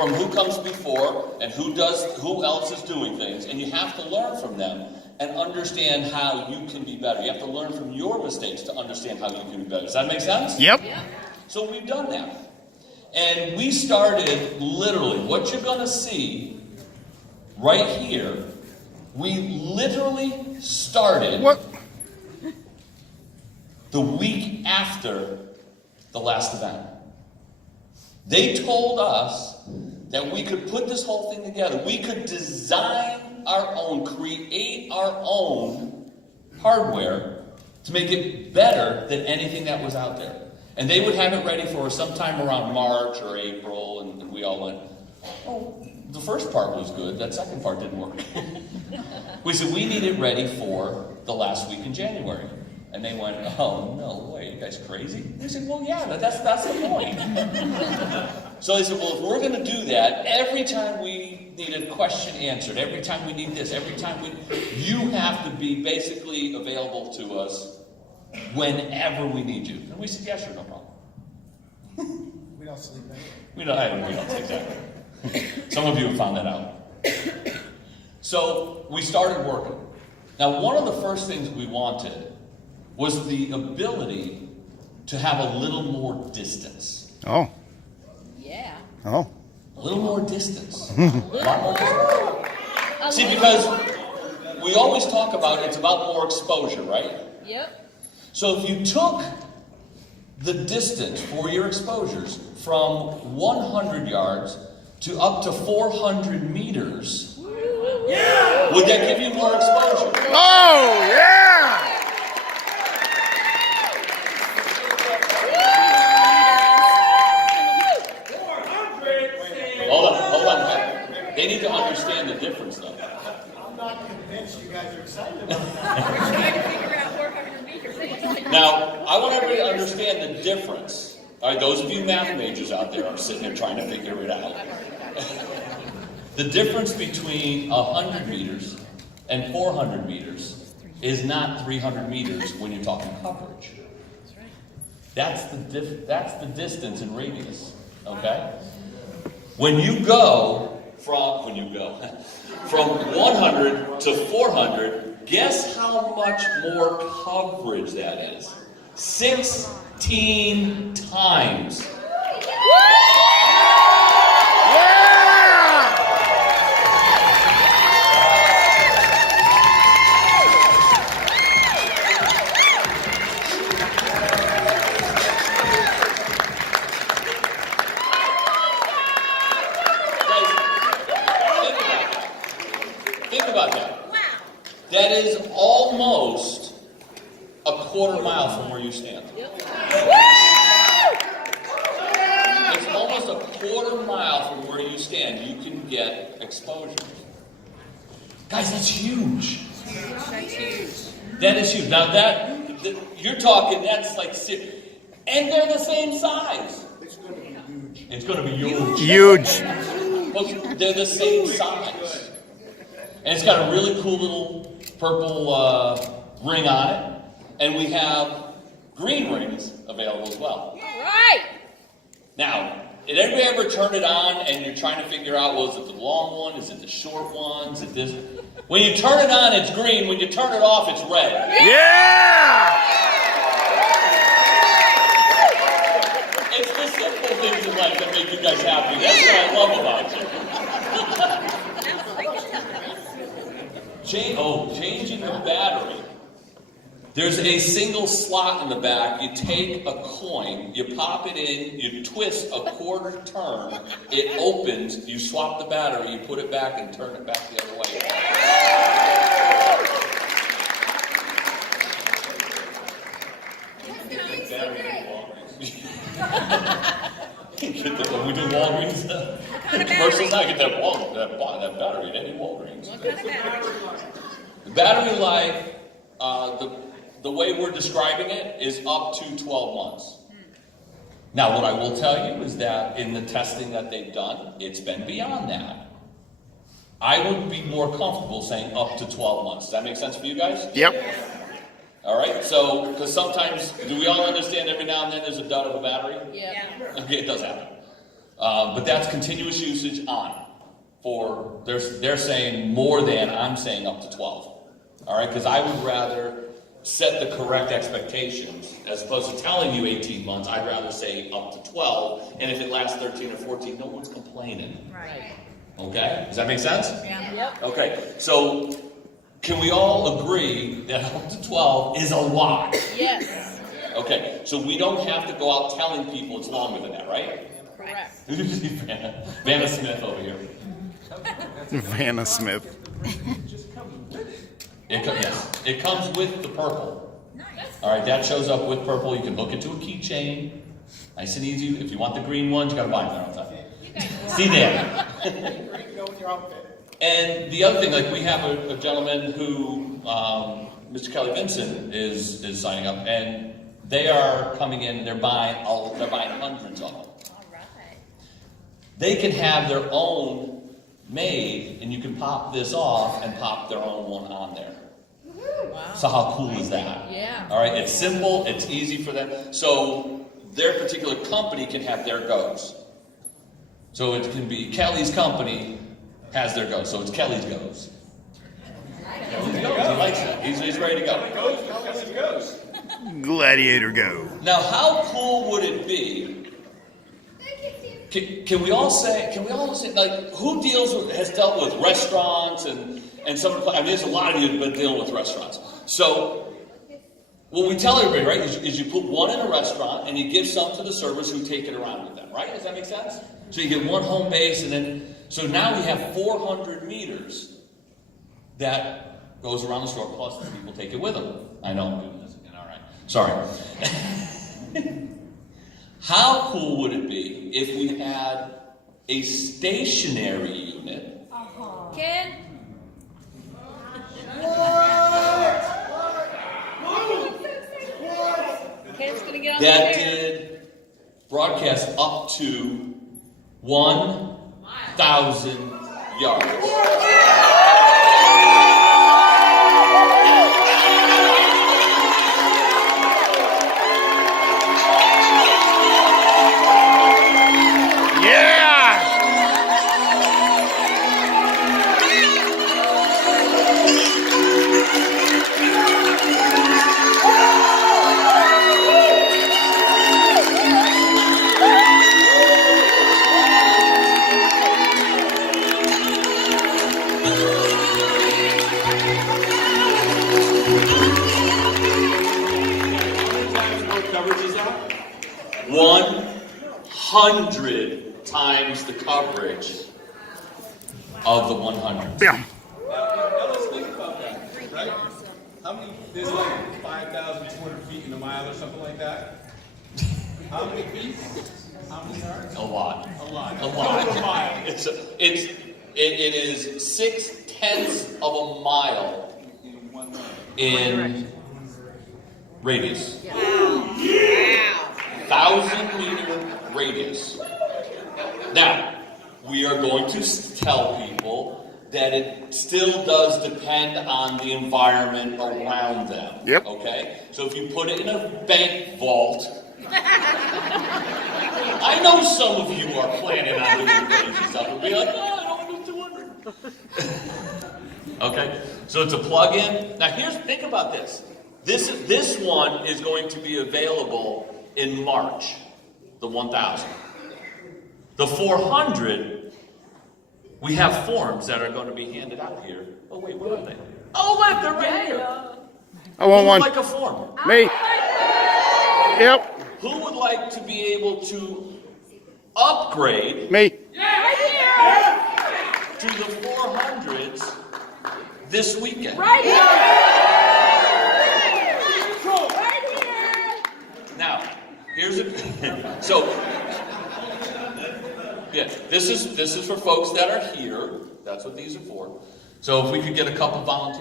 from who comes before and who else is doing things, and you have to learn from them and understand how you can be better. You have to learn from your mistakes to understand how you can be better. Does that make sense? Yep. So we've done that. And we started literally, what you're going to see right here, we literally started the week after the last event. They told us that we could put this whole thing together. We could design our own, create our own hardware to make it better than anything that was out there. And they would have it ready for us sometime around March or April, and we all went, oh, the first part was good, that second part didn't work. We said, we need it ready for the last week in January. And they went, oh, no way, you guys crazy? We said, well, yeah, that's the point. So they said, well, if we're going to do that, every time we need a question answered, every time we need this, you have to be basically available to us whenever we need you. And we said, yeah, sure, no problem. We don't sleep at We don't, exactly. Some of you have found that out. So we started working. Now, one of the first things we wanted was the ability to have a little more distance. Oh. Yeah. Oh. A little more distance. A lot more distance. See, because we always talk about it's about more exposure, right? Yep. So if you took the distance for your exposures from 100 yards to up to 400 meters, would that give you more exposure? Oh, yeah! Hold on. They need to understand the difference, though. I'm not convinced you guys are excited about that. We're trying to figure out 400 meters. Now, I want everybody to understand the difference. All right, those of you math majors out there are sitting there trying to figure it out. The difference between 100 meters and 400 meters is not 300 meters when you're talking coverage. That's the distance in radius, okay? When you go from 100 to 400, guess how much more coverage that is? 16 times. Think about that. Wow. That is almost a quarter mile from where you stand. It's almost a quarter mile from where you stand. You can get exposure. Guys, that's huge. That's huge. That is huge. Now you're talking, that's like six. And they're the same size. It's going to be huge. It's going to be huge. Huge. Well, they're the same size. And it's got a really cool little purple ring on it. And we have green rings available as well. Right. Now, did anybody ever turn it on and you're trying to figure out, well, is it the long one? Is it the short one? Is it this? When you turn it on, it's green. When you turn it off, it's red. Yeah! It's the simple things in life that make you guys happy. That's what I love about you. Changing the battery. There's a single slot in the back. You take a coin, you pop it in, you twist a quarter turn, it opens, you swap the battery, you put it back and turn it back the other way. We do Walgreens commercials. I get that battery at any Walgreens. What kind of battery? The battery life, the way we're describing it is up to 12 months. Now, what I will tell you is that in the testing that they've done, it's been beyond that. I would be more comfortable saying up to 12 months. Does that make sense for you guys? Yep. All right, so, because sometimes, do we all understand every now and then there's a dud of a battery? Yeah. Okay, it does happen. But that's continuous usage on. For, they're saying more than, I'm saying up to 12. All right, because I would rather set the correct expectations as opposed to telling you 18 months. I'd rather say up to 12, and if it lasts 13 or 14, no one's complaining. Right. Okay, does that make sense? Yeah. Yep. Okay, so can we all agree that up to 12 is a lot? Yes. Okay, so we don't have to go out telling people it's longer than that, right? Correct. Vanna Smith over here. Vanna Smith. Yes, it comes with the purple. Nice. All right, that shows up with purple. You can hook it to a keychain. Nice and easy. If you want the green ones, you got to buy them. See that? Go with your outfit. And the other thing, like we have a gentleman who, Mr. Kelly Vincent is signing up, and they are coming in. They're buying hundreds of them. All right. They can have their own made, and you can pop this off and pop their own one on there. Wow. So how cool is that? Yeah. All right, it's simple, it's easy for them. So their particular company can have their goes. So it can be Kelly's company has their goes. So it's Kelly's goes. Kelly's goes. He likes it. He's ready to go. Gladiator Go. Now, how cool would it be? Can we all say, like, who has dealt with restaurants and some, I mean, there's a lot of you that have been dealing with restaurants. So, what we tell everybody, right, is you put one in a restaurant and you give some to the servers who take it around with them, right? Does that make sense? So you get one home base and then, so now we have 400 meters that goes around the store, plus the people take it with them. I know I'm doing this again, all right. Sorry. How cool would it be if we had a stationary unit? Ken? Ken's gonna get on That the air. did broadcast up to 1,000 yards. Yeah! Coverage is that? 100 times the coverage of the 100. Bam. Now let's think about that, right? How many, there's like 5,200 feet in a mile or something like that. How many feet? How many yards? A lot. A lot. A lot. A mile. It is 0.6 of a mile in radius. Wow. 1,000-meter radius. Now, we are going to tell people that it still does depend on the environment around them. Yep. Okay? So if you put it in a bank vault, I know some of you are planning on doing crazy stuff and be like, oh, I don't do 200. Okay? So it's a plug-in. Now think about this. This one is going to be available in March, the 1,000. The 400, we have forms that are going to be handed out here. Oh, wait, where are they? Oh, look, they're right here. I want Who would one. like a form? Me. Yep. Who would like to be able to upgrade Me. to the 400s this weekend? Right here! Now, here's a so yeah, this is for folks that are here. That's what these are for. So if we could get a couple volunteers.